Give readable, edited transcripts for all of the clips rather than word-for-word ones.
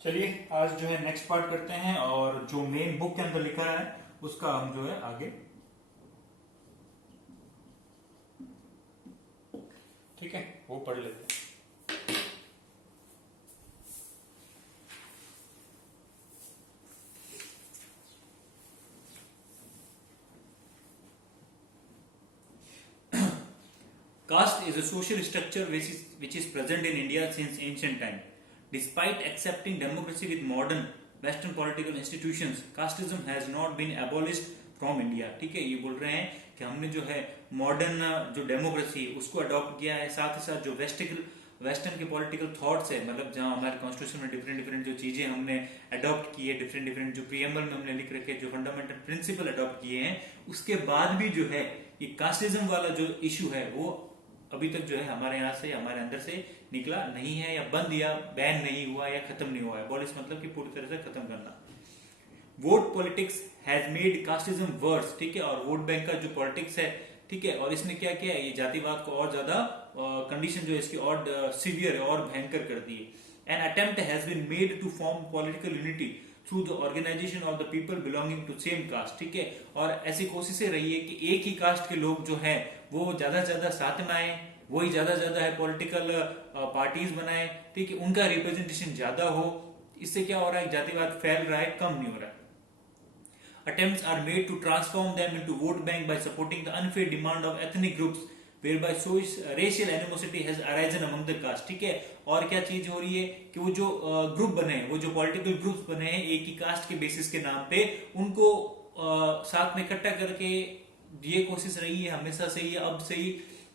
चलिए आज जो है नेक्स्ट पार्ट करते हैं और जो मेन बुक के अंदर लिखा है उसका हम जो है आगे ठीक है वो पढ़ लेते हैं। Caste is a social structure which is present in India since ancient time. Despite accepting democracy with modern Western political institutions, casteism has not been abolished from India. ठीक है, ये बोल रहे हैं कि हमने जो है मॉडर्न जो डेमोक्रेसी उसको अडॉप्ट किया है, साथ ही साथ जो वेस्टर्न के पॉलिटिकल थॉट्स है, मतलब जहाँ हमारे कॉन्स्टिट्यूशन में डिफरेंट डिफरेंट जो चीजें हमने अडॉप्ट की है, डिफरेंट डिफरेंट जो प्रीएम्बल में हमने लिख रखे, जो फंडामेंटल प्रिंसिपल अडॉप्ट किए हैं, उसके बाद भी जो है ये कास्टिज्म वाला जो इशू है वो अभी तक जो है हमारे यहाँ से हमारे अंदर से निकला नहीं है, या बंद या बैन नहीं हुआ या खत्म नहीं हुआ है। अबॉलिश मतलब कि पूरी तरह से खत्म करना। Vote politics has made casteism worse, ठीक है, और वोट बैंक का जो पॉलिटिक्स है, ठीक है, और इसने क्या किया, ये जातिवाद को और ज्यादा कंडीशन जो है इसकी और सीवियर है और भयंकर कर दी है। An attempt has been made to form political unity through the organisation of the people belonging to same caste, ठीक है, और ऐसी कोशिशें रही है कि एक ही कास्ट के लोग जो है वो ज्यादा से ज्यादा साथ में आए, वही ज्यादा से ज्यादा है पॉलिटिकल पार्टीज बनाए, ठीक है, उनका रिप्रेजेंटेशन ज्यादा हो। इससे क्या हो रहा है, जातिवाद फैल रहा है, कम नहीं हो रहा है। Attempts are made to transform them into vote bank by supporting the unfair demand of ethnic groups whereby racial animosity has arisen among the caste, ठीक है। और क्या चीज हो रही है कि वो जो ग्रुप बने हैं, वो जो पॉलिटिकल ग्रुप्स बने हैं एक ही कास्ट के बेसिस के नाम पे, उनको साथ में इकट्ठा करके ये कोशिश रही है हमेशा से ही, अब से ही,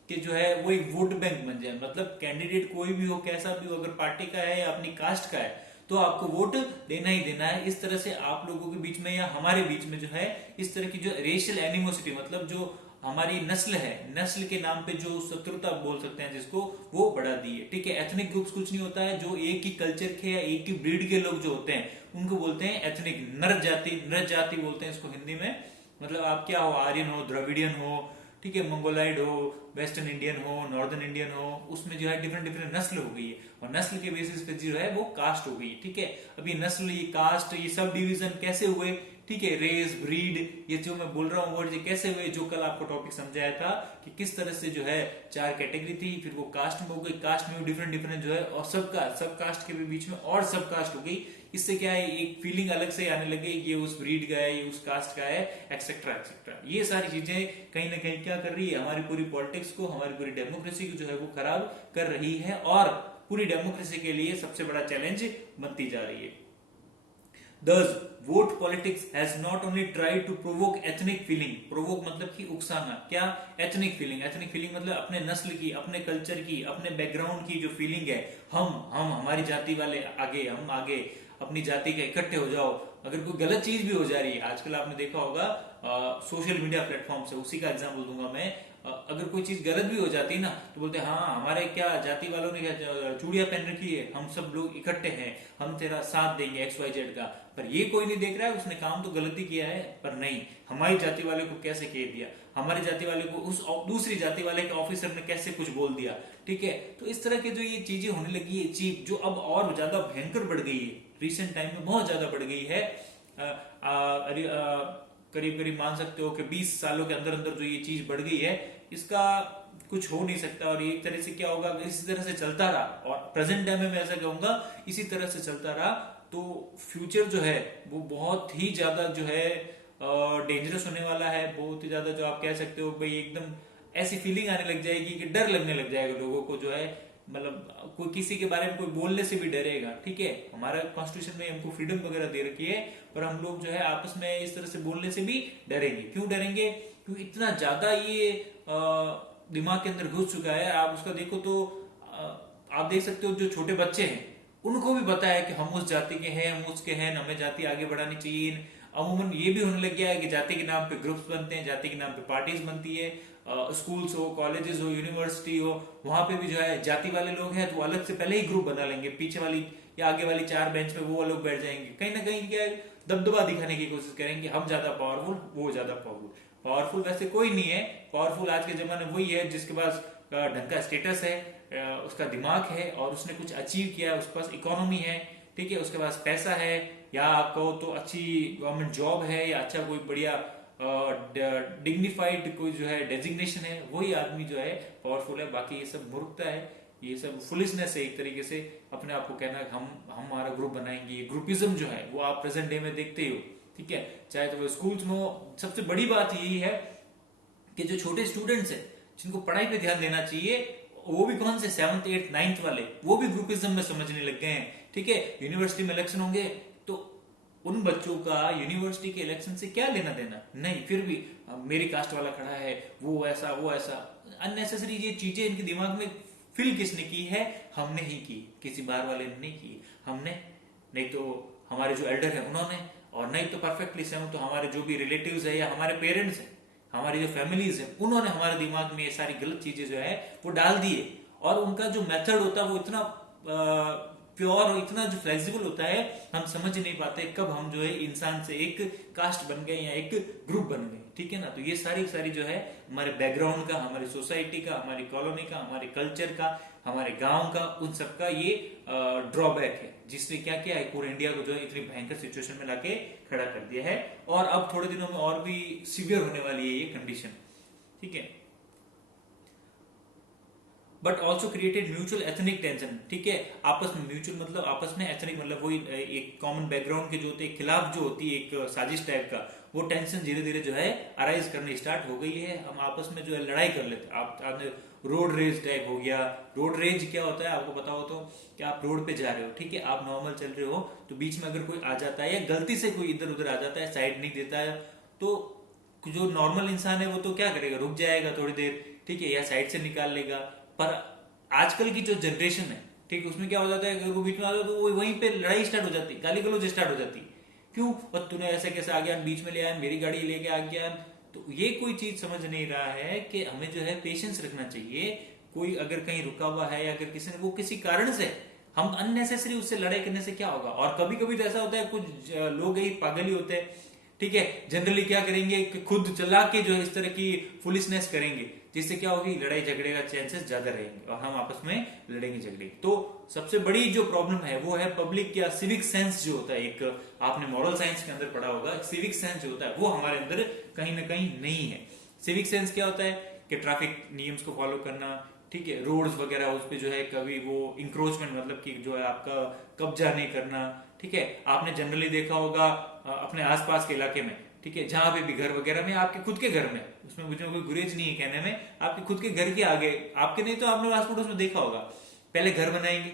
कि जो है वो एक वोट बैंक बन जाए। मतलब कैंडिडेट कोई भी हो, कैसा भी हो, अगर पार्टी का है या अपनी कास्ट का है तो आपको वोट देना ही देना है। इस तरह से आप लोगों के बीच में या हमारे बीच में जो है इस तरह की जो रेशियल एनिमोसिटी, मतलब जो हमारी नस्ल है, नस्ल के नाम पे जो शत्रुता बोल सकते हैं जिसको, वो बढ़ा दी है, ठीक है। एथनिक ग्रुप्स कुछ नहीं होता है, जो एक ही कल्चर के या एक ही ब्रीड के लोग जो होते हैं उनको बोलते हैं एथनिक। नर जाति बोलते हैं इसको हिंदी में। मतलब आप क्या हो, आर्यन हो, द्रविडियन हो, ठीक है, मंगोलाइड हो, वेस्टर्न इंडियन हो, नॉर्दर्न इंडियन हो, उसमें जो है डिफरेंट डिफरेंट नस्ल हो गई है, और नस्ल के बेसिस पे जो है वो कास्ट हो गई, ठीक है। अभी नस्ल, ये कास्ट, ये सब डिवीजन कैसे हुए, ठीक है, रेस, ब्रीड, ये जो मैं बोल रहा हूँ वर्ड, ये कैसे हुए, जो कल आपको टॉपिक समझाया था कि किस तरह से जो है 4 कैटेगरी थी, फिर वो कास्ट में हो गई, कास्ट में भी डिफरेंट डिफरेंट जो है, और सब कास्ट के भी बीच में और सब कास्ट हो गई। इससे क्या है, एक फीलिंग अलग से आने लगे, ये उस ब्रीड का है, ये उस कास्ट का है, एक्सेट्रा एक्सेट्रा। ये सारी चीजें कहीं ना कहीं क्या कर रही है, हमारी पूरी पॉलिटिक्स को, हमारी पूरी डेमोक्रेसी को जो है वो खराब कर रही है, और पूरी डेमोक्रेसी के लिए सबसे बड़ा चैलेंज बनती जा रही है। Thus, vote politics has not only tried to provoke ethnic feeling, provoke मतलब कि उकसाना, क्या, ethnic feeling मतलब अपने नस्ल की, अपने कल्चर की, अपने बैकग्राउंड की जो फीलिंग है, हम हमारी जाति वाले आगे, हम आगे, अपनी जाति के इकट्ठे हो जाओ। अगर कोई गलत चीज भी हो जा रही है, आजकल आपने देखा होगा सोशल मीडिया प्लेटफॉर्म से, उसी का एग्जाम्पल दूंगा मैं, अगर कोई चीज गलत भी हो जाती है ना तो बोलते हैं हाँ हमारे क्या जाति वालों ने क्या चूड़ियां पहन रखी है, हम सब लोग इकट्ठे हैं, हम तेरा साथ देंगे XYZ का। पर ये कोई नहीं देख रहा है, उसने काम तो गलती किया है, पर नहीं, हमारी जाति वाले को कैसे कह दिया, हमारी जाति वाले को उस दूसरी जाति वाले के ऑफिसर ने कैसे कुछ बोल दिया, ठीक है। तो इस तरह के जो ये चीजें होने लगी है, चीज जो अब और ज्यादा भयंकर बढ़ गई है, रिसेंट टाइम में बहुत ज्यादा बढ़ गई है। करीब करीब मान सकते हो कि 20 सालों के अंदर अंदर जो ये चीज बढ़ गई है, इसका कुछ हो नहीं सकता। और एक तरह से क्या होगा, इसी तरह से चलता रहा, और प्रेजेंट टाइम में मैं ऐसा कहूंगा इसी तरह से चलता रहा, तो फ्यूचर जो है वो बहुत ही ज्यादा जो है डेंजरस होने वाला है। बहुत ही ज्यादा जो आप कह सकते हो भाई, एकदम ऐसी फीलिंग आने लग जाएगी कि डर लगने लग जाएगा लोगों को, जो है मतलब कोई किसी के बारे में कोई बोलने से भी डरेगा, ठीक है। हमारा कॉन्स्टिट्यूशन में हमको फ्रीडम वगैरह दे रखी है, पर हम लोग जो है आपस में इस तरह से बोलने से भी डरेंगे। क्यों डरेंगे, क्योंकि इतना ज्यादा ये दिमाग के अंदर घुस चुका है। आप उसका देखो तो आप देख सकते हो जो छोटे बच्चे हैं उनको भी पता है कि हम उस जाति के हैं, हम उसके हैं, हमें जाति आगे बढ़ानी चाहिए। अमूमन ये भी होने लग गया है कि जाति के नाम पे ग्रुप्स बनते हैं, जाति के नाम पे पार्टीज बनती है। स्कूल्स हो, कॉलेजेस हो, यूनिवर्सिटी हो, वहां पे भी जो है जाति वाले लोग हैं तो अलग से पहले ही ग्रुप बना लेंगे, पीछे वाली या आगे वाली 4 बेंच पे वो लोग बैठ जाएंगे। कहीं ना कहीं क्या है, दबदबा दिखाने की कोशिश करेंगे, हम ज्यादा पावरफुल, वो ज्यादा पावरफुल वैसे कोई नहीं है। पावरफुल आज के जमाने में वही है जिसके पास ढंग का स्टेटस है, उसका दिमाग है, और उसने कुछ अचीव किया है, उसके पास इकोनॉमी है, ठीक है, उसके पास पैसा है, या आपको तो अच्छी गवर्नमेंट जॉब है, या अच्छा कोई बढ़िया डिग्निफाइड कोई जो है डेजिग्नेशन है, वही आदमी जो है पावरफुल है। बाकी ये सब मूर्खता है, ये सब फुलिशनेस है एक तरीके से, अपने आप को कहना हम हमारा ग्रुप बनाएंगे। ग्रुपिज्म जो है वो आप प्रेजेंट डे में देखते ही हो, ठीक है, चाहे तो स्कूल्स में हो। सबसे बड़ी बात यही है कि जो छोटे स्टूडेंट्स हैं जिनको पढ़ाई पे ध्यान देना चाहिए, वो भी कौन से 7th 8th 9th वाले, वो भी ग्रुपिज्म में समझने लग गए हैं। ठीक है, यूनिवर्सिटी में इलेक्शन होंगे तो उन बच्चों का यूनिवर्सिटी के इलेक्शन से क्या लेना देना, नहीं, फिर भी मेरी कास्ट वाला खड़ा है, वो ऐसा वो ऐसा, अननेसेसरी ये चीजें इनके दिमाग में फिल किसने की है? हमने ही की, किसी बाहर वाले ने नहीं की, हमने, नहीं तो हमारे जो एल्डर है उन्होंने, और नहीं तो परफेक्टली सहमत तो हमारे जो भी रिलेटिव्स है या हमारे पेरेंट्स हैं, हमारी जो फैमिलीज है, उन्होंने हमारे दिमाग में ये सारी गलत चीजें जो है वो डाल दी है। और उनका जो मेथड होता है वो इतना प्योर और इतना जो फ्लेक्सिबल होता है, हम समझ नहीं पाते कब हम जो है इंसान से एक कास्ट बन गए या एक ग्रुप बन गए, ठीक है ना। तो ये सारी जो है हमारे बैकग्राउंड का, हमारी सोसाइटी का, हमारी कॉलोनी का, हमारे कल्चर का, हमारे गांव का, उन सबका ये ड्रॉबैक है, जिसने क्या किया है, पूरे इंडिया को जो है इतनी भयंकर सिचुएशन में लाके खड़ा कर दिया है। और अब थोड़े दिनों में और भी सीवियर होने वाली है ये कंडीशन, ठीक है। But also created mutual ethnic tension, ठीक है, आपस में म्यूचुअल मतलब आपस में, एथनिक मतलब वही एक कॉमन बैकग्राउंड के जो होते हैं खिलाफ जो होती है एक साजिश टाइप का, वो टेंशन धीरे धीरे जो है अराइज करने स्टार्ट हो गई है। हम आपस में जो है लड़ाई कर लेते हैं। आपने रोड रेज टाइप हो गया। रोड रेज क्या होता है आपको पता हो तो, कि आप रोड पे जा रहे हो, ठीक है, आप नॉर्मल चल रहे हो, तो बीच में अगर कोई आ जाता है या गलती से कोई इधर उधर आ जाता है, साइड नहीं देता है, तो जो नॉर्मल इंसान है वो तो क्या करेगा, रुक जाएगा थोड़ी देर, ठीक है, या साइड से निकाल लेगा। पर आजकल की जो जनरेशन है, ठीक है, उसमें क्या हो जाता है, अगर वो बीच में आ जाए तो वो वहीं पे लड़ाई स्टार्ट हो जाती है, गाली गलौज स्टार्ट हो जाती है। क्यों? और तूने ऐसे कैसे आ गया, बीच में ले आया, मेरी गाड़ी लेके आ गया। तो ये कोई चीज समझ नहीं रहा है कि हमें जो है पेशेंस रखना चाहिए। कोई अगर कहीं रुका हुआ है या अगर किसी ने वो किसी कारण से, हम अननेसेसरी उससे लड़ाई करने से क्या होगा। और कभी कभी तो ऐसा होता है, कुछ लोग ही पागल ही होते हैं, ठीक है, जनरली क्या करेंगे कि खुद चला के जो है इस तरह की फुलिशनेस करेंगे, जिससे क्या होगी, लड़ाई झगड़े का चांसेस ज्यादा रहेंगे और हम आपस में लड़ेंगे झगड़ेंगे। तो सबसे बड़ी जो प्रॉब्लम है वो है पब्लिक या सिविक सेंस जो होता है, एक आपने मॉरल साइंस के अंदर पढ़ा होगा, सिविक सेंस जो होता है वो हमारे अंदर कहीं ना कहीं नहीं है। सिविक सेंस क्या होता है कि ट्रैफिक नियम्स को फॉलो करना, ठीक है, रोड्स वगैरह उस पे जो है कभी वो इंक्रोचमेंट मतलब कि जो है आपका कब्जा नहीं करना, ठीक है। आपने जनरली देखा होगा अपने आसपास के इलाके में, ठीक है, जहां पे भी घर वगैरह में, आपके खुद के घर में, उसमें मुझे कोई गुरेज नहीं है कहने में, आपके खुद के घर के आगे, आपके नहीं तो आपने आस पड़ोस में देखा होगा, पहले घर बनाएंगे,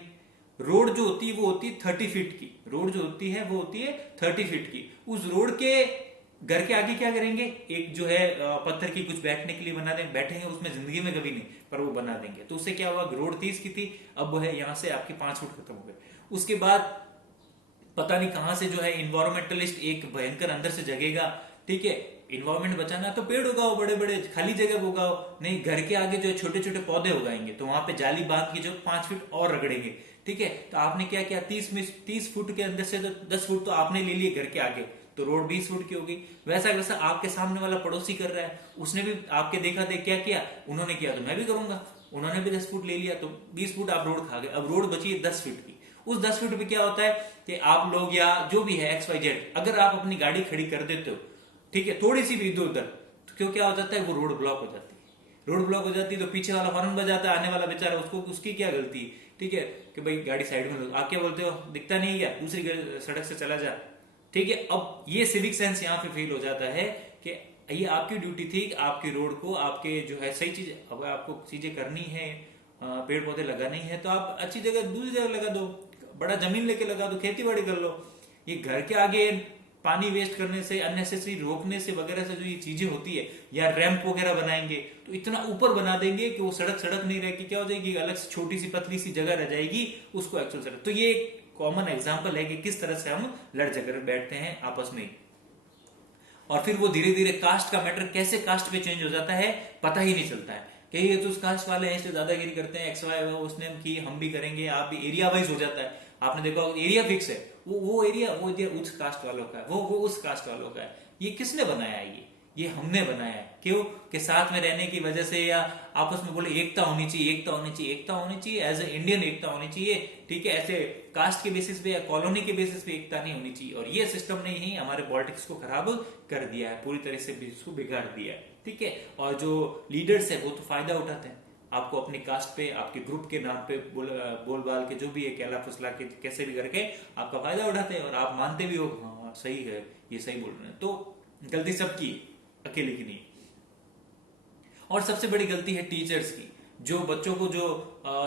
रोड जो होती है वो होती है 30 फीट की, रोड जो होती है वो होती है 30 फीट की। उस रोड के घर के आगे क्या करेंगे, एक जो है पत्थर की कुछ बैठने के लिए बना देंगे, बैठेंगे उसमें जिंदगी में कभी नहीं, पर वो बना देंगे। तो उससे क्या हुआ, रोड 30 की थी, अब वो है यहाँ से आपके 5 फुट खत्म हो गए। उसके बाद पता नहीं कहां से जो है इन्वायरमेंटलिस्ट एक भयंकर अंदर से जगेगा, ठीक है, इन्वायरमेंट बचाना तो पेड़ उगाओ, बड़े बड़े खाली जगह उगाओ, नहीं घर के आगे जो छोटे छोटे पौधे उगाएंगे, तो वहां पे जाली बांध के जो 5 फीट और रगड़ेंगे, ठीक है। तो आपने क्या किया, 30 फुट के अंदर से तो 10 फुट तो आपने ले लिए घर के आगे, तो रोड 20 फुट की होगी। वैसा वैसा आपके सामने वाला पड़ोसी कर रहा है, उसने भी आपके देखा देख क्या किया, उन्होंने किया तो मैं भी करूंगा, उन्होंने भी 10 फुट ले लिया, तो 20 फुट आप रोड खा गए। अब रोड बची 10 फीट की। उस 10 फीट पे क्या होता है कि आप लोग या जो भी है XYZ, अगर आप अपनी गाड़ी खड़ी कर देते हो, ठीक है, थोड़ी सी भी इधर उधर, तो क्यों क्या हो जाता है, वो रोड ब्लॉक हो जाती है। रोड ब्लॉक हो जाती है तो पीछे वाला हॉर्न बजाता है, आने वाला बेचारा, उसको उसकी क्या गलती है, ठीक है, कि भाई गाड़ी साइड में लो, आप क्या बोलते हो, दिखता नहीं क्या, दूसरी सड़क से चला जा, ठीक है। अब ये सिविक सेंस यहाँ पे फील हो जाता है कि ये आपकी ड्यूटी थी कि आपकी रोड को, आपके जो है सही चीज, अगर आपको चीजें करनी है, पेड़ पौधे लगाने हैं, तो आप अच्छी जगह दूसरी जगह लगा दो, बड़ा जमीन लेके लगा दो, खेती बाड़ी कर लो। ये घर के आगे पानी वेस्ट करने से, अननेसेसरी रोकने से वगैरह से जो ये चीजें होती है, या रैंप वगैरह बनाएंगे तो इतना ऊपर बना देंगे कि वो सड़क सड़क नहीं रहेगी, क्या हो जाएगी, अलग से छोटी सी पतली सी जगह रह जाएगी, उसको एक्चुअल सड़क। तो ये एक कॉमन एग्जाम्पल है कि किस तरह से हम लड़ झगड़ बैठते हैं आपस में। और फिर वो धीरे धीरे कास्ट का मैटर कैसे कास्ट पे चेंज हो जाता है पता ही नहीं चलता है, कि ये तो उस कास्ट वाले हैं इसलिए दादागिरी करते हैं, XY उसने की, हम भी करेंगे, आप भी, एरिया वाइज हो जाता है। आपने देखा एरिया फिक्स है, वो एरिया उस कास्ट वालों का है, वो उस कास्ट वालों का है। ये किसने बनाया है, ये हमने बनाया है। क्यों? कि साथ में रहने की वजह से, या आपस में बोले एकता होनी चाहिए, एकता होनी चाहिए, एकता होनी चाहिए, एज ए इंडियन एकता होनी चाहिए, ठीक है, ऐसे कास्ट के बेसिस पे या कॉलोनी के बेसिस पे एकता नहीं होनी चाहिए। और ये सिस्टम ने ही हमारे पॉलिटिक्स को खराब कर दिया है, पूरी तरह से इसको बिगाड़ दिया है, ठीक है। और जो लीडर्स है वो तो फायदा उठाते हैं, आपको अपनी कास्ट पे, आपके ग्रुप के नाम पे बोल बाल के, जो भी है कहला फुसला के, कैसे भी करके आपका फायदा उठाते हैं, और आप मानते भी हो हाँ सही है, ये सही बोल रहे हैं। तो गलती सबकी, अकेले की नहीं। और सबसे बड़ी गलती है टीचर्स की, जो बच्चों को जो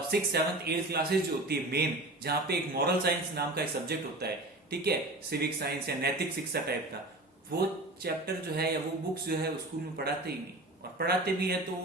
6th 7th 8th क्लासेस जो होती है मेन, जहां पे एक मॉरल साइंस नाम का एक सब्जेक्ट होता है, ठीक है, सिविक साइंस या नैतिक शिक्षा टाइप का, वो चैप्टर जो है या वो बुक्स जो है स्कूल में पढ़ाते ही नहीं, और पढ़ाते भी है तो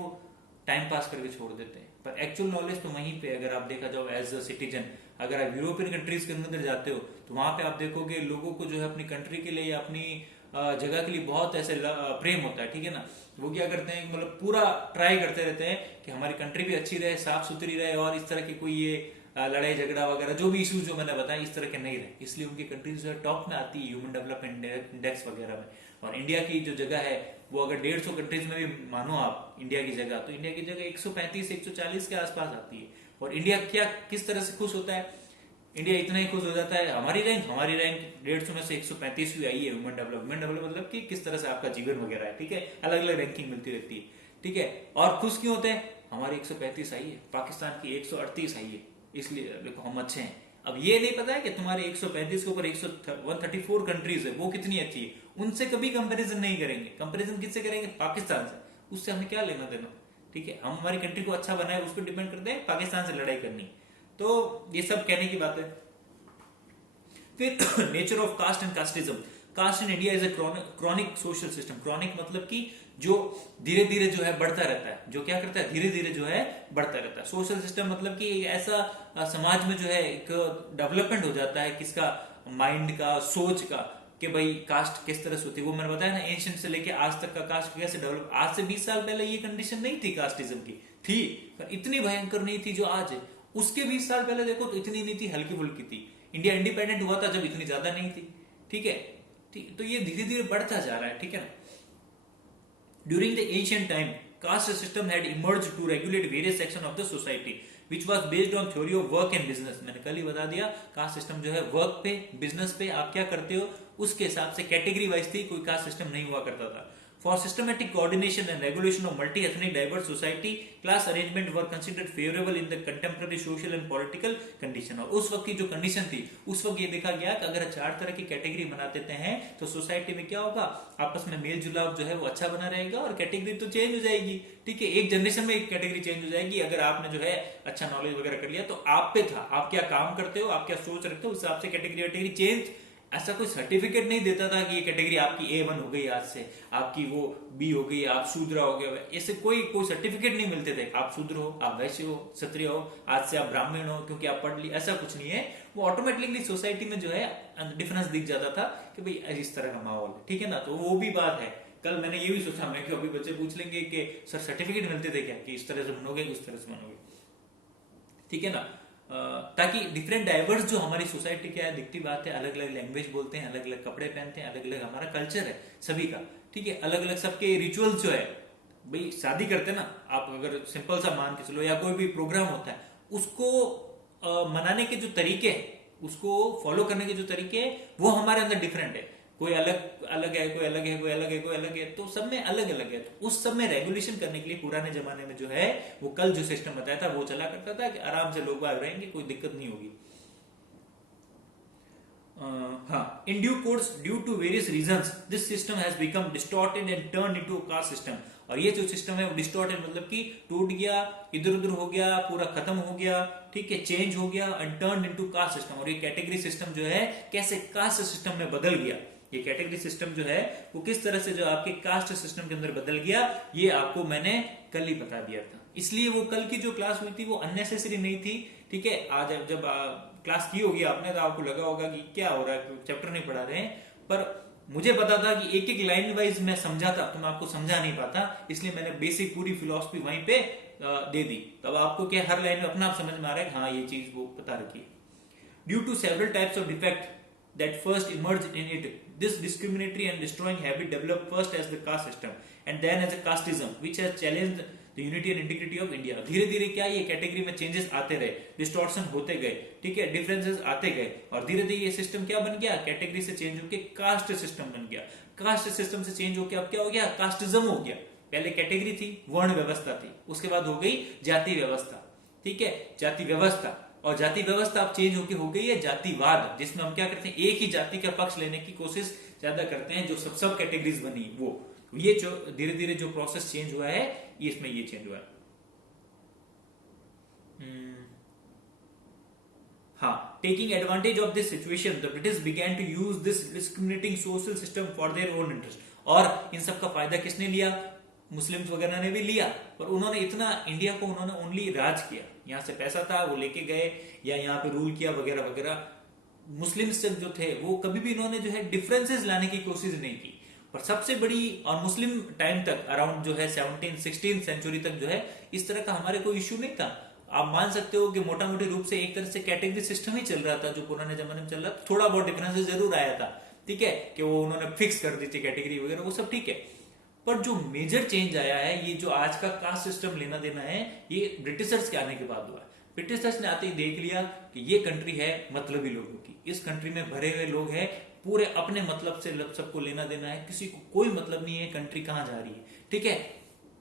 टाइम पास करके छोड़ देते हैं। पर एक्चुअल नॉलेज तो वहीं पे, अगर आप देखा जाओ एज अ सिटीजन, अगर आप यूरोपियन कंट्रीज के अंदर जाते हो तो वहां पे आप देखोगे लोगों को जो है अपनी कंट्री के लिए या अपनी जगह के लिए बहुत ऐसे प्रेम होता है, ठीक है ना। वो क्या करते हैं, मतलब पूरा ट्राई करते रहते हैं कि हमारी कंट्री भी अच्छी रहे, साफ सुथरी रहे, और इस तरह की कोई ये लड़ाई झगड़ा वगैरह जो भी इश्यूज जो मैंने बताया इस तरह के नहीं रहे। इसलिए उनकी कंट्रीज जो है टॉप में आती है ह्यूमन डेवलपमेंट इंडेक्स वगैरह में। और इंडिया की जो जगह है वो अगर 150 कंट्रीज में भी मानो आप इंडिया की जगह, तो इंडिया की जगह 135 140 के आसपास आती है। और इंडिया क्या किस तरह से खुश होता है, इंडिया इतना ही खुश हो जाता है, हमारी रैंक 150 में से 135वीं आई है ह्यूमन डेवलपमेंट मतलब कि किस तरह से आपका जीवन वगैरह है, ठीक है, अलग अलग रैंकिंग मिलती रहती है, ठीक है। और खुश क्यों होते हैं, हमारी 135 आई है, पाकिस्तान की 138 आई है, इसलिए देखो हम अच्छे हैं। अब ये नहीं पता है कि तुम्हारे 135 के ऊपर 134 कंट्रीज है, वो कितनी अच्छी है, उनसे कभी कंपैरिजन नहीं करेंगे। कंपैरिजन किससे करेंगे, पाकिस्तान से। उससे हमें क्या लेना देना, ठीक है। हम हमारी कंट्री को अच्छा बनाए उस पर डिपेंड करते हैं, पाकिस्तान से लड़ाई करनी। तो ये सब कहने की बात है। फिर nature of caste and casteism. Caste in India is a chronic social system. Chronic मतलब कि जो धीरे धीरे जो है बढ़ता रहता है, जो क्या करता है धीरे धीरे जो है बढ़ता रहता है। सोशल सिस्टम मतलब कि ऐसा समाज में जो है एक डेवलपमेंट हो जाता है किसका, माइंड का, सोच का, कि भाई कास्ट किस तरह से होती है। वो मैंने बताया ना, एंशिएंट से लेके आज तक का कास्ट कैसे डेवलप। आज से 20 साल पहले ये कंडीशन नहीं थी कास्टिज्म की, थी पर इतनी भयंकर नहीं थी जो आज है। उसके 20 साल पहले देखो तो इतनी नहीं थी, हल्की फुल्की थी। इंडिया इंडिपेंडेंट हुआ था जब इतनी ज्यादा नहीं थी, ठीक है। ठीक, तो ये धीरे धीरे बढ़ता जा रहा है, ठीक है ना। During the ancient time, caste system had emerged to regulate various section of the society which was based on theory of work and business। मैंने कल ही बता दिया, कास्ट सिस्टम जो है वर्क पे, बिजनेस पे, आप क्या करते हो उसके हिसाब से कैटेगरी वाइज थी, कोई कास्ट सिस्टम नहीं हुआ करता था। For systematic coordination and regulation of multi-ethnic diverse society, class arrangement were considered favorable in the contemporary social and political condition। और उस वक्त की जो कंडीशन थी, उस वक्त ये देखा गया कि अगर 4 तरह की कैटेगरी बना देते हैं तो सोसाइटी में क्या होगा, आपस में मेल जुलाव जो है वो अच्छा बना रहेगा, और कैटेगरी तो चेंज हो जाएगी, ठीक है। एक जनरेशन में एक कैटेगरी चेंज हो जाएगी। अगर आपने जो है अच्छा नॉलेज वगैरह कर लिया तो आप पे था, आप क्या काम करते हो, आप क्या सोच रखते हो, उस हिसाब से कैटेगरी चेंज। ऐसा कोई सर्टिफिकेट नहीं देता था कि ये कैटेगरी आपकी A1 हो गई, आज से आपकी वो B हो गई, आप शूद्र हो गए, ऐसे कोई सर्टिफिकेट नहीं मिलते थे। आप शूद्र हो, आप वैश्य हो, क्षत्रिय हो, आज से आप ब्राह्मण हो क्योंकि आप पढ़ ली, ऐसा कुछ नहीं है। वो ऑटोमेटिकली सोसाइटी में जो है डिफरेंस दिख जाता था कि भाई इस तरह का माहौल है, ठीक है ना। तो वो भी बात है। कल मैंने ये भी सोचा मैं कि अभी बच्चे पूछ लेंगे कि सर सर्टिफिकेट मिलते थे क्या, कि इस तरह से बनोगे उस तरह से बनोगे, ठीक है ना। ताकि डिफरेंट डाइवर्स जो हमारी सोसाइटी क्या है, दिखती बात है, अलग अलग लैंग्वेज बोलते हैं, अलग अलग कपड़े पहनते हैं, अलग अलग हमारा कल्चर है सभी का, ठीक है। अलग अलग सबके रिचुअल्स जो है, भाई शादी करते ना आप, अगर सिंपल सा मान के चलो, या कोई भी प्रोग्राम होता है उसको मनाने के जो तरीके हैं, उसको फॉलो करने के जो तरीके हैं, वो हमारे अंदर डिफरेंट है। कोई अलग अलग है, कोई अलग है, कोई अलग है, कोई अलग है, तो सब में अलग अलग है। तो उस सब में रेगुलेशन करने के लिए पुराने जमाने में जो है वो कल जो सिस्टम बताया था वो चला करता था कि आराम से लोग बाहर रहेंगे, कोई दिक्कत नहीं होगी। हाँ, in due course due to various reasons this system has become distorted and turn into a caste system. और ये जो सिस्टम है वो डिस्टॉर्टेड मतलब कि टूट गया, इधर उधर हो गया, पूरा खत्म हो गया, ठीक है, चेंज हो गया, and turn into cast system. और ये कैटेगरी सिस्टम जो है कैसे कास्ट सिस्टम में बदल गया, ये कैटेगरी सिस्टम जो है वो किस तरह से जो आपके कास्ट सिस्टम के अंदर बदल गया, ये आपको मैंने कल ही बता दिया था। इसलिए वो कल की जो क्लास हुई थी वो अननेसेसरी नहीं थी, ठीक है। आज जब क्लास की होगी आपने तो आपको लगा होगा कि क्या हो रहा है, चैप्टर नहीं पढ़ा रहे हैं, पर मुझे पता था कि एक एक लाइन वाइज मैं समझाता तो मैं आपको समझा नहीं पाता, इसलिए मैंने बेसिक पूरी फिलॉसफी वहीं पे दे दी। तब आपको क्या हर लाइन में अपना आप समझ में आ रहा है, हाँ ये चीज वो बता रखी है। Due to several types of defect that first emerged in it. This discriminatory and destroying habit developed first as the caste system and then as a casteism, which has challenged the unity and integrity of India. धीरे धीरे क्या ये category में changes आते रहे, distortion होते गए, ठीक है, डिफरेंसेस आते गए, और धीरे धीरे ये सिस्टम क्या बन गया, कैटेगरी से चेंज होकर कास्ट सिस्टम बन गया. कास्ट सिस्टम से चेंज होकर अब क्या हो गया, कास्टिज्म हो गया. पहले कैटेगरी थी, वर्ण व्यवस्था थी, उसके बाद हो गई जाति व्यवस्था. ठीक है, जाति व्यवस्था, और जाति व्यवस्था अब चेंज होके हो गई है जातिवाद, जिसमें हम क्या करते हैं, एक ही जाति का पक्ष लेने की कोशिश ज्यादा करते हैं, जो सब कैटेगरीज बनी वो. ये जो धीरे धीरे जो प्रोसेस चेंज हुआ है, इसमें ये चेंज हुआ है. हाँ, taking advantage of this situation the British began to use this discriminating social system for their own interest. और इन सब का फायदा किसने लिया, मुस्लिम्स वगैरह ने भी लिया, पर उन्होंने इतना इंडिया को उन्होंने ओनली राज किया, यहाँ से पैसा था वो लेके गए या यहाँ पे रूल किया वगैरह वगैरह. मुस्लिम्स जो थे वो कभी भी इन्होंने जो है डिफरेंसेस लाने की कोशिश नहीं की. पर सबसे बड़ी, और मुस्लिम टाइम तक अराउंड जो है 17-16 सेंचुरी तक जो है इस तरह का हमारे कोई इश्यू नहीं था. आप मान सकते हो कि मोटा मोटी रूप से एक तरह से कैटेगरी सिस्टम ही चल रहा था जो पुराने जमाने में चल रहा था. थोड़ा बहुत डिफरेंसेस जरूर आया था, ठीक है, कि वो उन्होंने फिक्स कर दी थी कैटेगरी वगैरह, वो सब ठीक है. पर जो मेजर चेंज आया है, ये जो आज का कास्ट सिस्टम लेना देना है, ये ब्रिटिशर्स के आने के बाद हुआ है. ब्रिटिशर्स ने आते ही देख लिया कि ये कंट्री है मतलबी लोगों की, इस कंट्री में भरे हुए लोग हैं, पूरे अपने मतलब से सबको लेना देना है, किसी को कोई मतलब नहीं है कंट्री कहां जा रही है. ठीक है,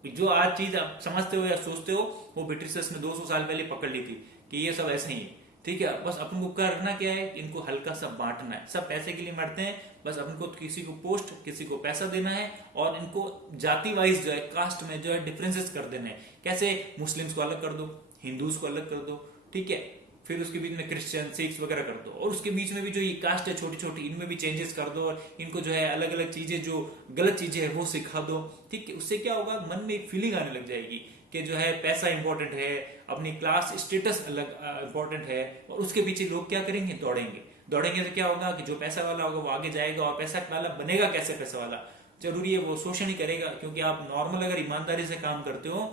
जो आज चीज आप समझते हो या सोचते हो, वो ब्रिटिशर्स ने 200 साल पहले पकड़ ली थी कि ये सब ऐसे ही है. ठीक है, बस अपन को करना क्या है, इनको हल्का सा बांटना है. सब पैसे के लिए मरते हैं, बस अपन को किसी को पोस्ट, किसी को पैसा देना है, और इनको जाति वाइज जो है, कास्ट में जो है डिफरेंसेस कर देने हैं. कैसे, मुस्लिम्स को अलग कर दो, हिंदूज को अलग कर दो, ठीक है, फिर उसके बीच में क्रिश्चियन, सिख्स वगैरह कर दो, और उसके बीच में भी जो ये कास्ट है छोटी छोटी, इनमें भी चेंजेस कर दो, और इनको जो है अलग अलग चीजें, जो गलत चीजें है वो सिखा दो. ठीक है, उससे क्या होगा, मन में एक फीलिंग आने लग जाएगी कि जो है पैसा इंपॉर्टेंट है, अपनी क्लास स्टेटस अलग इंपॉर्टेंट है, और उसके पीछे लोग क्या करेंगे, दौड़ेंगे. दौड़ेंगे तो क्या होगा कि जो पैसा वाला होगा वो आगे जाएगा, और पैसा वाला बनेगा कैसे, पैसा वाला जरूरी है वो शोषण ही करेगा, क्योंकि आप नॉर्मल अगर ईमानदारी से काम करते हो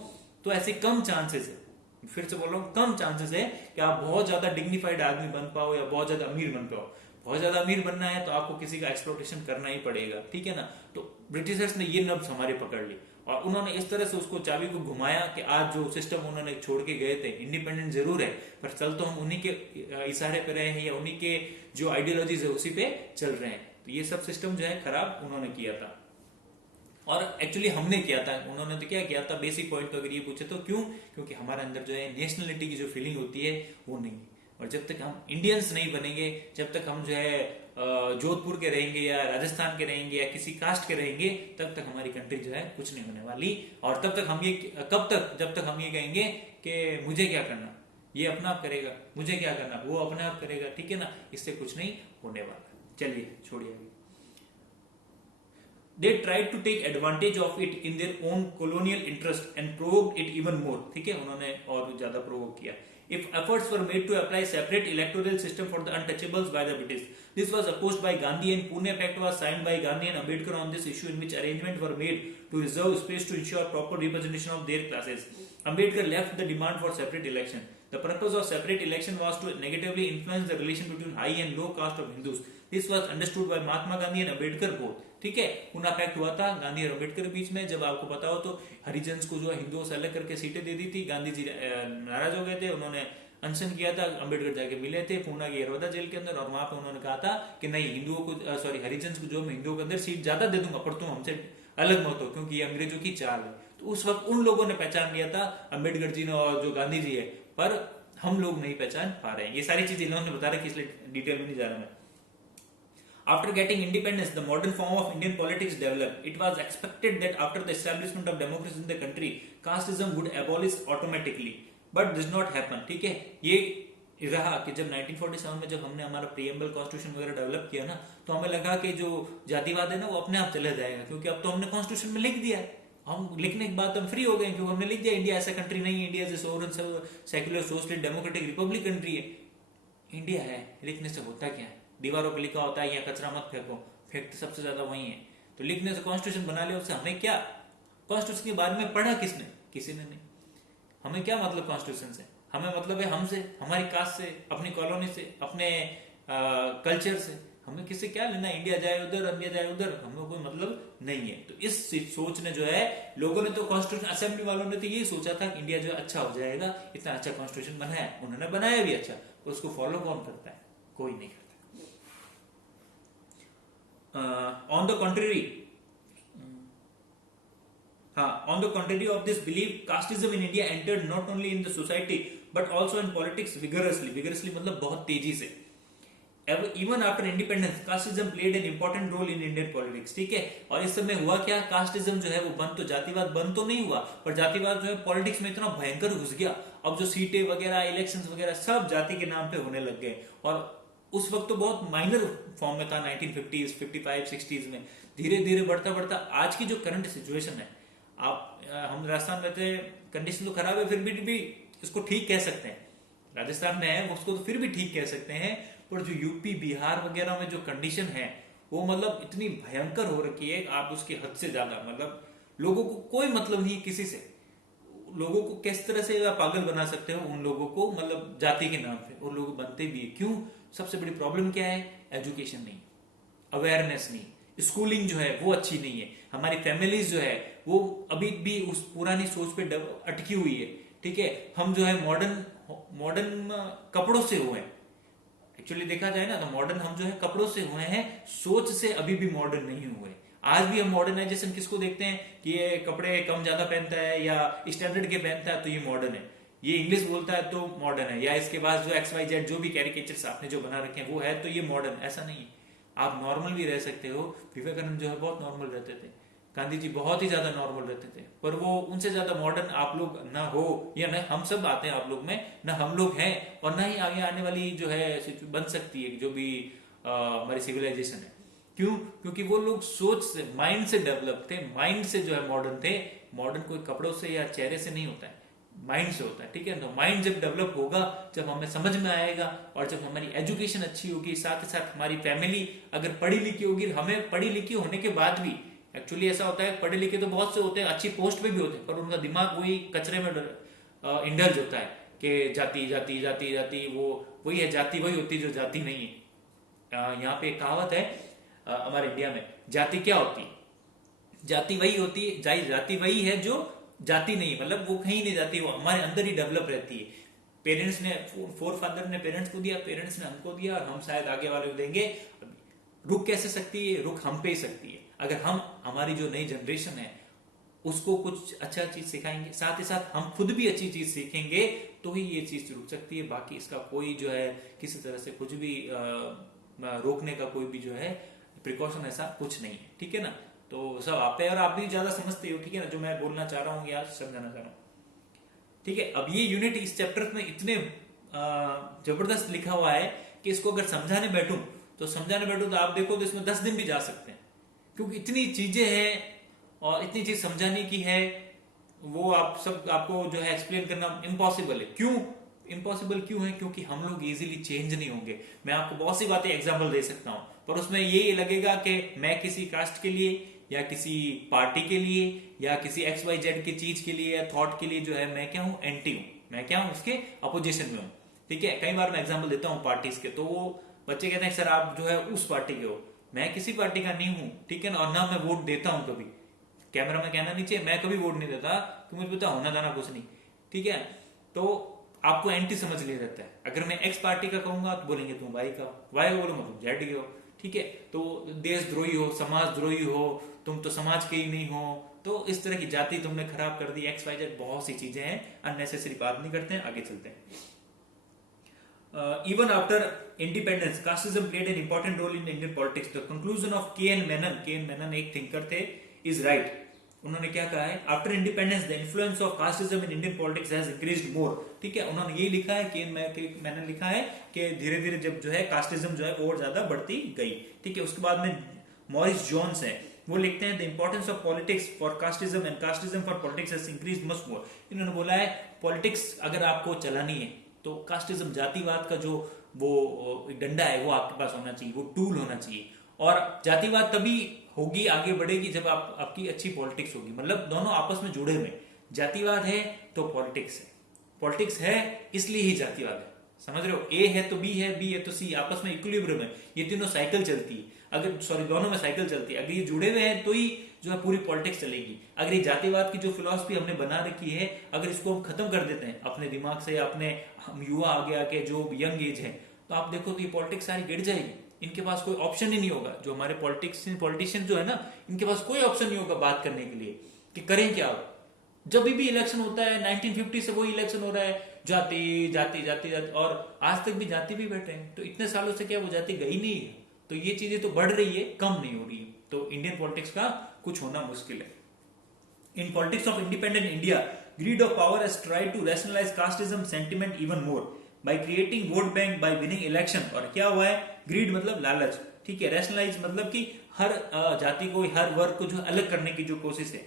तो ऐसे कम चांसेस है, फिर से बोल रहा हूँ, कम चांसेस है कि आप बहुत ज्यादा डिग्निफाइड आदमी बन पाओ या बहुत ज्यादा अमीर बन पाओ. बहुत ज्यादा अमीर बनना है तो आपको किसी का एक्सप्लोटेशन करना ही पड़ेगा. ठीक है ना. तो ब्रिटिशर्स ने ये नब्ज हमारे पकड़ ली, और उन्होंने इस तरह से उसको चाबी को घुमाया कि आज जो सिस्टम उन्होंने छोड़ के गए थे, इंडिपेंडेंट जरूर है, पर चल तो हम उन्हीं के इशारे पे रहे हैं, या उन्हीं के जो आइडियोलॉजीज है उसी पे चल रहे हैं. तो ये सब सिस्टम जो है खराब उन्होंने किया था, और एक्चुअली हमने किया था. उन्होंने तो क्या किया था, बेसिक पॉइंट तो अगर ये पूछे तो क्यों, क्योंकि हमारे अंदर जो है नेशनलिटी की जो फीलिंग होती है वो नहीं है. और जब तक हम इंडियंस नहीं बनेंगे, जब तक हम जो है जोधपुर के रहेंगे या राजस्थान के रहेंगे या किसी कास्ट के रहेंगे, तब तक हमारी कंट्री जो है कुछ नहीं होने वाली. और तब तक हम ये, कब तक, जब तक हम ये कहेंगे कि मुझे क्या करना, ये अपना आप करेगा, मुझे क्या करना, वो अपने आप करेगा. ठीक है ना, इससे कुछ नहीं होने वाला. चलिए छोड़िए अभी. They tried to take advantage of it in their own colonial interest and provoked it even more. ठीक है, उन्होंने और ज्यादा प्रोवोक किया. If efforts were made to apply separate electoral system for the untouchables by the British, this was opposed by Gandhi, and Pune Pact was signed by Gandhi and Ambedkar on this issue, in which arrangements were made to reserve space to ensure proper representation of their classes. Ambedkar left the demand for separate election. The purpose of separate election was to negatively influence the relation between high and low caste of Hindus. This was understood by Mahatma Gandhi and Ambedkar both. ठीक है, Poona pact हुआ था गांधी और अम्बेडकर के बीच में. जब आपको पता हो तो हरिजन्स को जो है हिंदुओं से अलग करके सीटें दे दी थी. गांधी जी नाराज हो गए थे, उन्होंने अनशन किया था. अम्बेडकर जाके मिले थे पूना की यरवदा जेल के अंदर, और वहां पे उन्होंने कहा था कि नहीं, हिंदुओं को, सॉरी, हरिजन्स को जो मैं हिंदुओं के अंदर सीट ज्यादा दे दूंगा, पर तुम हमसे अलग मत हो, क्योंकि ये अंग्रेजों की चाल है. तो उस वक्त उन लोगों ने पहचान लिया था, अम्बेडकर जी ने और जो गांधी जी है, पर हम लोग नहीं पहचान पा रहे हैं. ये सारी चीजें इन्होंने बता रखी, इसलिए डिटेल में नहीं जा रहा मैं. After getting independence, the modern form of Indian politics developed. It was expected that after the establishment of democracy in the country, casteism would abolish automatically. But this did not happen. ठीक है, ये रहा कि जब 1947 में जब हमने हमारा प्रीएम्बल कॉन्स्टिट्यूशन वगैरह डेवलप किया ना, तो हमें लगा कि जो जातिवाद है ना वो अपने आप चला जाएगा, क्योंकि अब तो हमने कॉन्स्टिट्यूशन में लिख दिया है. हम लिखने के बाद हम फ्री हो गए, क्योंकि हमने लिख दिया इंडिया ऐसा कंट्री नहीं है, India sovereign secular socialist democratic Republic country है. इंडिया है, लिखने से होता क्या है, दीवारों पर लिखा होता है यहाँ कचरा मत फेंको, फेंकते सबसे ज्यादा वही है. तो लिखने से कॉन्स्टिट्यूशन बना लिया, उससे हमें क्या, कॉन्स्टिट्यूशन के बारे में पढ़ा किसने, किसी ने नहीं. हमें क्या मतलब कॉन्स्टिट्यूशन से, हमें मतलब है हमसे, हमारी कास्ट से, अपनी कॉलोनी से, अपने कल्चर से. हमें किससे क्या लेना, इंडिया जाए उधर, इंडिया जाए उधर, हमें कोई मतलब नहीं है। तो इस सोच ने जो है, लोगों ने तो कॉन्स्टिट्यूशन असेंबली वालों ने तो यही सोचा था कि इंडिया जो है अच्छा हो जाएगा, इतना अच्छा कॉन्स्टिट्यूशन बनाया, उन्होंने बनाया भी अच्छा, उसको फॉलो कौन करता है? कोई नहीं करता। On the contrary, on the contrary of this belief, casteism in India entered not only in the society but also in politics vigorously. Vigorously मतलब बहुत तेजी से। Even after independence, casteism played an important role in Indian politics. ठीक है, और इस समय हुआ क्या, कास्टिज्म जो है वो बंद, तो जातिवाद बंद तो नहीं हुआ, पर जातिवाद जो है पॉलिटिक्स में इतना भयंकर घुस गया। अब जो सीटें वगैरह, इलेक्शंस वगैरह सब जाति के नाम पे होने लग गए। और उस वक्त तो बहुत माइनर फॉर्म में था, 1950s, 55, 60s में। धीरे धीरे बढ़ता बढ़ता आज की जो करंट सिचुएशन है, हम राजस्थान में थे, कंडीशन तो खराब है, फिर भी इसको ठीक कह सकते हैं। राजस्थान में है उसको तो फिर भी ठीक कह सकते हैं, पर जो यूपी बिहार वगैरह में जो कंडीशन है वो मतलब इतनी भयंकर हो रखी है, आप उसकी हद से ज्यादा, मतलब लोगों को कोई मतलब नहीं किसी से। लोगों को किस तरह से आप पागल बना सकते हो उन लोगों को, मतलब जाति के नाम पे, और लोग बनते भी है। क्यों? सबसे बड़ी प्रॉब्लम क्या है? एजुकेशन नहीं, अवेयरनेस नहीं, स्कूलिंग जो है वो अच्छी नहीं है। हमारी फैमिलीज जो है वो अभी भी उस पुरानी सोच पे अटकी हुई है। ठीक है, हम जो है मॉडर्न कपड़ों से हुए हैं। एक्चुअली देखा जाए ना तो मॉडर्न हम जो है कपड़ों से हुए हैं, सोच से अभी भी मॉडर्न नहीं हुए। आज भी हम मॉडर्नाइजेशन किसको देखते हैं कि ये कपड़े कम ज्यादा पहनता है या स्टैंडर्ड के पहनता है तो ये मॉडर्न है, ये इंग्लिश बोलता है तो मॉडर्न है, या इसके पास जो XYZ जो भी कैरिकेचर्स आपने जो बना रखे हैं वो है तो ये मॉडर्न। ऐसा नहीं है, आप नॉर्मल भी रह सकते हो। विवेकानंद जो है बहुत नॉर्मल रहते थे, गांधी जी बहुत ही ज्यादा नॉर्मल रहते थे, पर वो उनसे ज्यादा मॉडर्न आप लोग ना हो, या न हम सब आते हैं आप लोग में, ना हम लोग हैं, और ना ही आगे आने वाली जो है बन सकती है जो भी हमारी सिविलाइजेशन है। क्यों? क्योंकि वो लोग सोच से, माइंड से डेवलप थे, माइंड से जो है मॉडर्न थे। मॉडर्न कोई कपड़ों से या चेहरे से नहीं होता है, माइंड से होता है। ठीक है, तो माइंड जब डेवलप होगा, जब हमें समझ में आएगा, और जब हमारी एजुकेशन अच्छी होगी, साथ ही साथ हमारी फैमिली अगर पढ़ी लिखी होगी, हमें पढ़ी लिखी होने के बाद भी, एक्चुअली ऐसा होता है पढ़े लिखे तो बहुत से होते हैं, अच्छी पोस्ट पे भी होते हैं, पर उनका दिमाग वही कचरे में इंडल्ज होता है कि जाति जाति जाति जाति, वो वही है जाति, वही होती है जो जाति नहीं है। यहाँ पे एक कहावत है हमारे इंडिया में, जाति क्या होती है? जाति वही होती है, जाति वही है जो जाति नहीं, मतलब वो कहीं नहीं जाती, वो हमारे अंदर ही डेवलप रहती है। पेरेंट्स ने, फोर फादर ने पेरेंट्स को दिया, पेरेंट्स ने हमको दिया, और हम शायद आगे वाले को देंगे। रुक कैसे सकती है? रुक हम पे ही सकती है, अगर हम, हमारी जो नई जनरेशन है उसको कुछ अच्छा चीज सिखाएंगे, साथ ही साथ हम खुद भी अच्छी चीज सीखेंगे, तो ही ये चीज रुक सकती है। बाकी इसका कोई जो है किसी तरह से कुछ भी रोकने का कोई भी जो है प्रिकॉशन ऐसा कुछ नहीं है। ठीक है ना, तो सब आप पे, और आप भी ज्यादा समझते हो। ठीक है ना, जो मैं बोलना चाह रहा हूँ या समझाना चाह रहा हूँ। ठीक है, अब ये यूनिट इस चैप्टर में इतने जबरदस्त लिखा हुआ है कि इसको अगर समझाने बैठूं तो आप देखो तो इसमें 10 दिन भी जा सकते हैं, क्योंकि इतनी चीजें हैं और इतनी चीज समझाने की है, वो आपको जो है एक्सप्लेन करना इम्पॉसिबल है। क्यों इम्पॉसिबल क्यों है? क्योंकि हम लोग इजीली चेंज नहीं होंगे। मैं आपको बहुत सी बातें एग्जाम्पल दे सकता हूं, पर उसमें ये लगेगा कि मैं किसी कास्ट के लिए या किसी पार्टी के लिए या किसी XYZ की चीज के लिए या थॉट के लिए जो है मैं क्या हूं, एंटी हूं, मैं क्या हूं, उसके अपोजिशन में हूं। ठीक है, कई बार मैं एग्जाम्पल देता हूं पार्टीज के, तो वो बच्चे कहते हैं सर आप जो है उस पार्टी के हो, मैं किसी पार्टी का नहीं हूं। ठीक है ना, और ना मैं वोट देता हूं कभी, कैमरा में कहना नहीं चाहिए, मैं कभी वोट नहीं देता, क्योंकि मुझे पता होना जाना कुछ नहीं। ठीक है, तो आपको एंटी समझ लिया जाता है। अगर मैं X पार्टी का कहूंगा तो बोलेंगे तुम वाई का बोलूंगा तुम जेड के हो। ठीक है, तो देशद्रोही हो, समाजद्रोही हो, तुम तो समाज के ही नहीं हो, तो इस तरह की जाति तुमने खराब कर दी, XYZ बहुत सी चीजें हैं, अननेसेसरी बात नहीं करते हैं, आगे चलते हैं। Even after independence, casteism played an important role in Indian politics. The conclusion of K.N. Menon एक थिंकर थे, is right. उन्होंने क्या कहा है? After independence the influence of casteism in Indian politics has increased more. ठीक है, उन्होंने ये लिखा है कि मैंने लिखा है कि धीरे धीरे जब जो है कास्टिज्म जो है और ज्यादा बढ़ती गई। ठीक है, उसके बाद में मॉरिस जोन्स है, वो लिखते हैं the importance of politics for casteism and casteism for politics has increased much more. इन्होंने बोला है पॉलिटिक्स अगर आपको चलानी है तो कास्टिज्म, जातिवाद का जो वो डंडा है वो आपके पास होना चाहिए, वो टूल होना चाहिए। और जातिवाद तभी होगी, आगे बढ़ेगी जब आपकी अच्छी पॉलिटिक्स होगी, मतलब दोनों आपस में जुड़े हुए। जातिवाद है तो पॉलिटिक्स है, पॉलिटिक्स है इसलिए ही जातिवाद है। समझ रहे हो, ए है तो बी है, बी है तो सी, आपस में इक्विलिब्रियम है, ये तीनों साइकिल चलती है। अगर सॉरी दोनों में साइकिल चलती है, अगर ये जुड़े हुए हैं तो ही जो है पूरी पॉलिटिक्स चलेगी। अगर ये जातिवाद की जो फिलॉसफी हमने बना रखी है, अगर इसको हम खत्म कर देते हैं अपने दिमाग से, अपने हम युवा आगे आके जो यंग एज है, तो आप देखो तो ये पॉलिटिक्स सारी गिर जाएगी। इनके पास कोई ऑप्शन ही नहीं होगा, जो हमारे पॉलिटिशियन जो है ना, इनके पास कोई ऑप्शन नहीं होगा बात करने के लिए कि करें क्या। जब भी इलेक्शन होता है 1950 से वही इलेक्शन हो रहा है, जाति जाति जाति जाति, और आज तक भी जाति भी बैठे हैं। तो इतने सालों से क्या वो जाति गई नहीं है? तो ये चीजें तो बढ़ रही है, कम नहीं हो रही है। तो इंडियन पॉलिटिक्स का कुछ होना मुश्किल है। In politics of independent India, greed of power has tried to rationalize casteism sentiment even more by creating vote bank by winning election। और क्या हुआ है, greed मतलब लालच, ठीक है, rationalize मतलब कि हर जाति को, हर वर्ग को जो अलग करने की जो कोशिश है।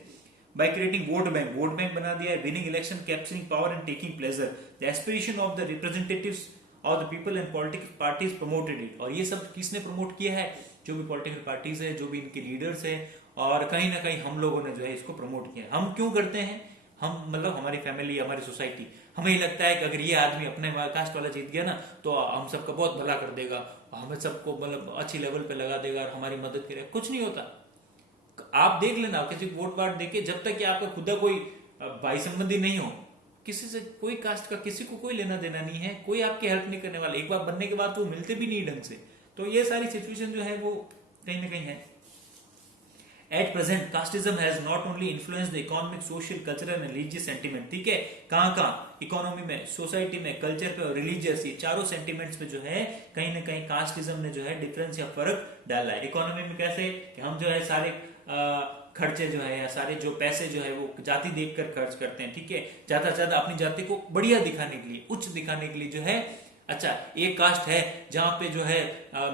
By creating vote bank बना दिया है, winning election, capturing power and taking pleasure, the aspiration of the representatives of the people and political parties promoted it। और ये सब किसने प्रमोट किया है? जो भी पॉलिटिकल पार्टीज है, जो भी इनके लीडर्स है, और कहीं ना कहीं हम लोगों ने जो है इसको प्रमोट किया। हम क्यों करते हैं? हम मतलब हमारी फैमिली, हमारी सोसाइटी, हमें ही लगता है कि अगर ये आदमी अपने कास्ट वाला जीत गया ना तो हम सबका बहुत भला कर देगा, हमें सबको मतलब अच्छी लेवल पे लगा देगा और हमारी मदद करेगा। कुछ नहीं होता। आप देख लेना, किसी को वोट वाट देके, जब तक कि आपका खुद का कोई भाई संबंधी नहीं हो, किसी से कोई कास्ट का किसी को कोई लेना देना नहीं है, कोई आपकी हेल्प नहीं करने वाला। एक बार बनने के बाद वो मिलते भी नहीं ढंग से। तो ये सारी सिचुएशन जो है वो कहीं ना कहीं है। At present, casteism has not only influenced the economic, social, cultural and religious sentiment। ठीक है, कहाँ इकोनॉमी में, सोसाइटी में, कल्चर पे और रिलीजियस, ये चारों सेंटिमेंट्स पे जो है कहीं ना कहीं कास्टिज्म ने जो है डिफरेंस या फर्क डाला है। इकोनॉमी में कैसे कि हम जो है सारे खर्चे जो है या सारे जो पैसे जो है वो जाति देखकर खर्च करते हैं, ठीक है, ज्यादा से ज्यादा अपनी जाति को बढ़िया दिखाने के लिए, उच्च दिखाने के लिए जो है। अच्छा, एक कास्ट है जहां पे जो है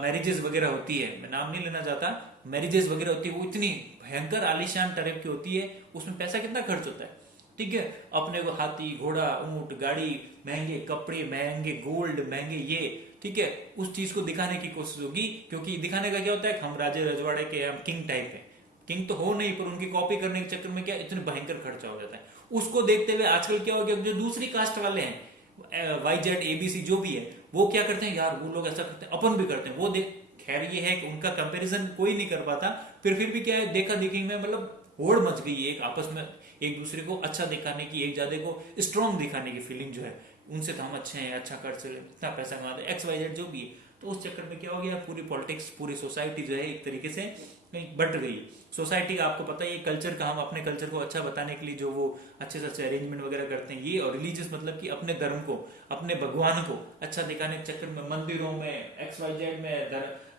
मैरिजेस वगैरह होती है, मैं नाम नहीं लेना चाहता, मैरिजेस वगैरह होती है, वो इतनी भयंकर आलीशान टाइप की होती है, उसमें पैसा कितना खर्च होता है, ठीक है, अपने को हाथी घोड़ा ऊंट गाड़ी, महंगे कपड़े, महंगे गोल्ड, महंगे ये, ठीक है, उस चीज को दिखाने की कोशिश होगी। क्योंकि दिखाने का क्या होता है, हम राजे रजवाड़े के, हम किंग टाइप है, किंग तो हो नहीं पर उनकी कॉपी करने के चक्कर में क्या इतने भयंकर खर्चा हो जाता है। उसको देखते हुए आजकल क्या हो गया, जो दूसरी कास्ट वाले हैं, YZ ABC जो भी है, वो क्या करते हैं, यार वो लोग ऐसा करते हैं, अपन भी करते हैं, वो देख, खैर ये है कि उनका कंपैरिजन कोई नहीं कर पाता, फिर भी क्या है, देखा देखी में मतलब होड़ मच गई है, एक आपस में एक दूसरे को अच्छा दिखाने की, एक ज्यादा को स्ट्रॉन्ग दिखाने की फीलिंग जो है, उनसे तो हम अच्छे हैं, अच्छा कर सकते, इतना पैसा कमाते हैं, XYZ जो भी है। तो उस चक्कर में क्या हो गया, पूरी पॉलिटिक्स, पूरी सोसाइटी जो है एक तरीके से कहीं बट गई। सोसाइटी का आपको पता है, ये कल्चर का, हम अपने कल्चर को अच्छा बताने के लिए जो वो अच्छे से अच्छे अरेंजमेंट वगैरह करते हैं ये, और रिलीजियस मतलब कि अपने धर्म को, अपने भगवान को अच्छा दिखाने के चक्कर में मंदिरों में, XYZ में,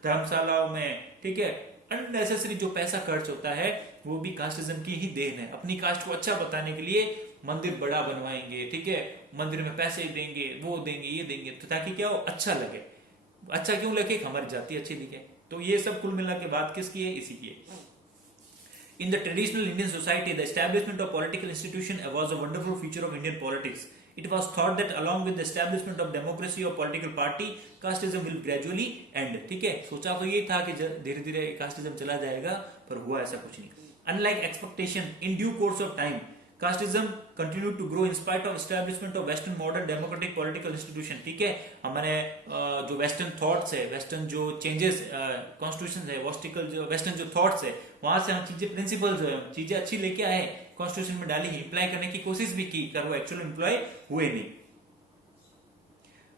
धर्मशालाओं में, ठीक है, अननेसेसरी जो पैसा खर्च होता है वो भी कास्टिज्म की ही देन है। अपनी कास्ट को अच्छा बताने के लिए मंदिर बड़ा बनवाएंगे, ठीक है, मंदिर में पैसे देंगे, वो देंगे, ये देंगे, तो ताकि क्या हो, अच्छा लगे। अच्छा क्यों लगे, हमारी जाति अच्छी दिखे। तो ये सब कुल मिला के बात किसकी है, इसी की है। In the traditional Indian society, the establishment of political institution was a wonderful feature of Indian politics. It was thought that along with the establishment of democracy or political party, casteism will gradually end। ठीक है, सोचा तो ये था कि धीरे धीरे casteism चला जाएगा, पर हुआ ऐसा कुछ नहीं। Unlike expectation, in due course of time, casteism continued to grow in spite of establishment of Western modern democratic political institution। ठीक है, हमारे जो वेस्टर्न थॉट्स है, वेस्टर्न जो चेंजेस कॉन्स्टिट्यूशन है, वेस्टर्न जो थॉट्स है, वहां से हम चीजें, प्रिंसिपल जो है, चीजें अच्छी लेके आए, कॉन्स्टिट्यूशन में डाली, इम्प्लाई करने की कोशिश भी की, कर वो एक्चुअली इम्प्लॉय हुए नहीं।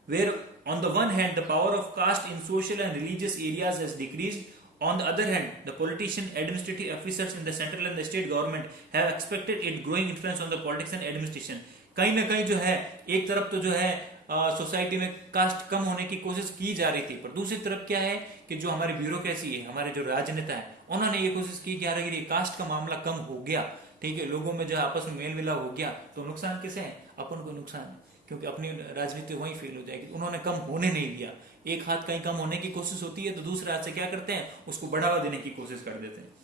Where on the one hand the power of caste in social and religious areas has decreased, on the other hand the politician, administrative officers in the central and the state government have expected it growing influence on the politics and administration। कहीं ना कहीं जो है, एक तरफ तो जो है सोसाइटी में कास्ट कम होने की कोशिश की जा रही थी, पर दूसरी तरफ क्या है कि जो हमारी ब्यूरोक्रेसी है, हमारे जो राजनेता है, उन्होंने ये कोशिश की कि यार अगर ये कास्ट का मामला कम हो गया, ठीक है, लोगों में जो आपस में मेल मिलाप हो गया, तो नुकसान किसे है, अपन को नुकसान है, क्योंकि अपनी राजनीति वहीं फेल हो जाएगी। उन्होंने कम होने नहीं दिया, एक हाथ कहीं कम होने की कोशिश होती है तो दूसरे हाथ से क्या करते हैं, उसको बढ़ावा देने की कोशिश कर देते हैं।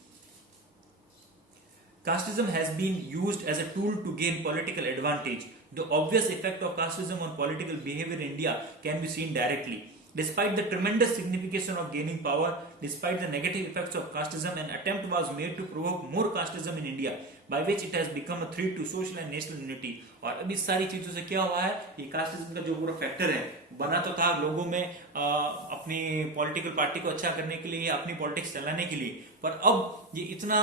Casteism has been used as a tool to gain political advantage. The obvious effect of casteism on political behavior in India can be seen directly. Despite the tremendous signification of gaining power, despite the negative effects of casteism, an attempt was made to provoke more casteism in India by which it has become a threat to social and national unity. और अब इस सारी चीजों से क्या हुआ है, ये कास्टिज्म का जो पूरा फैक्टर है बना तो था लोगों में अपनी पॉलिटिकल पार्टी को अच्छा करने के लिए, अपनी पॉलिटिक्स चलाने के लिए, पर अब ये इतना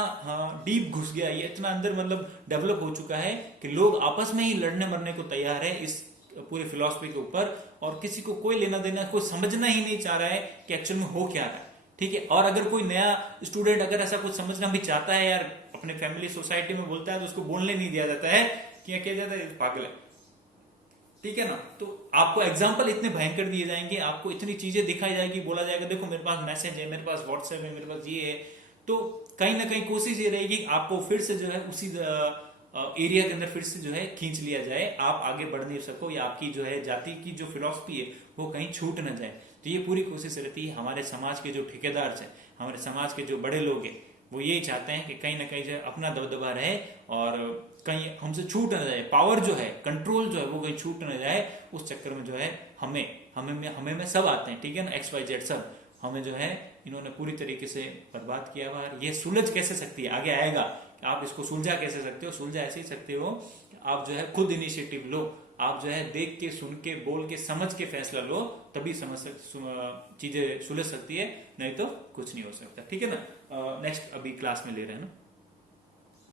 डीप घुस गया, ये इतना अंदर मतलब डेवलप हो चुका है कि लोग आपस में ही लड़ने मरने को तैयार है इस पूरी फिलॉसफी के ऊपर, और किसी को कोई लेना देना, कोई समझना ही नहीं चाह रहा है कि एक्चुअल में हो क्या रहा है। ठीक है, और अगर कोई नया स्टूडेंट अगर ऐसा कुछ समझना भी चाहता है यार, अपने फैमिली सोसाइटी में बोलता है तो उसको बोलने नहीं दिया जाता है कि क्या जाता है, पागल है। ठीक है ना, तो आपको एग्जाम्पल इतने भयंकर दिए जाएंगे, आपको इतनी चीजें दिखाई जाएगी, बोला जाएगा देखो मेरे पास मैसेज है, मेरे पास व्हाट्सएप है, मेरे पास ये है, तो कहीं ना कहीं कोशिश ये रहेगी आपको फिर से जो है उसी एरिया के अंदर फिर से जो है खींच लिया जाए, आप आगे बढ़ नहीं सको, या आपकी जो है जाति की जो फिलॉसफी है वो कहीं छूट न जाए। तो ये पूरी कोशिश रहती है हमारे समाज के जो ठेकेदार हैं, हमारे समाज के जो बड़े लोग हैं, वो यही चाहते हैं कि कहीं ना कहीं जो है अपना दबदबा रहे और कहीं हमसे छूट न जाए, पावर जो है, कंट्रोल जो है वो कहीं छूट न जाए। उस चक्कर में जो है हमें में सब आते हैं, ठीक है ना, XYZ सब हमें जो है इन्होंने पूरी तरीके से बर्बाद किया हुआ है। ये सुलझ कैसे सकती है, आगे आएगा कि आप इसको सुलझा कैसे सकते हो। सुलझा ऐसे ही सकते हो आप जो है खुद इनिशिएटिव लो, आप जो है देख के, सुन के, बोल के, समझ के फैसला लो, तभी चीजें सुलझ सकती है, नहीं तो कुछ नहीं हो सकता। ठीक है ना, नेक्स्ट अभी क्लास में ले रहे हैं ना।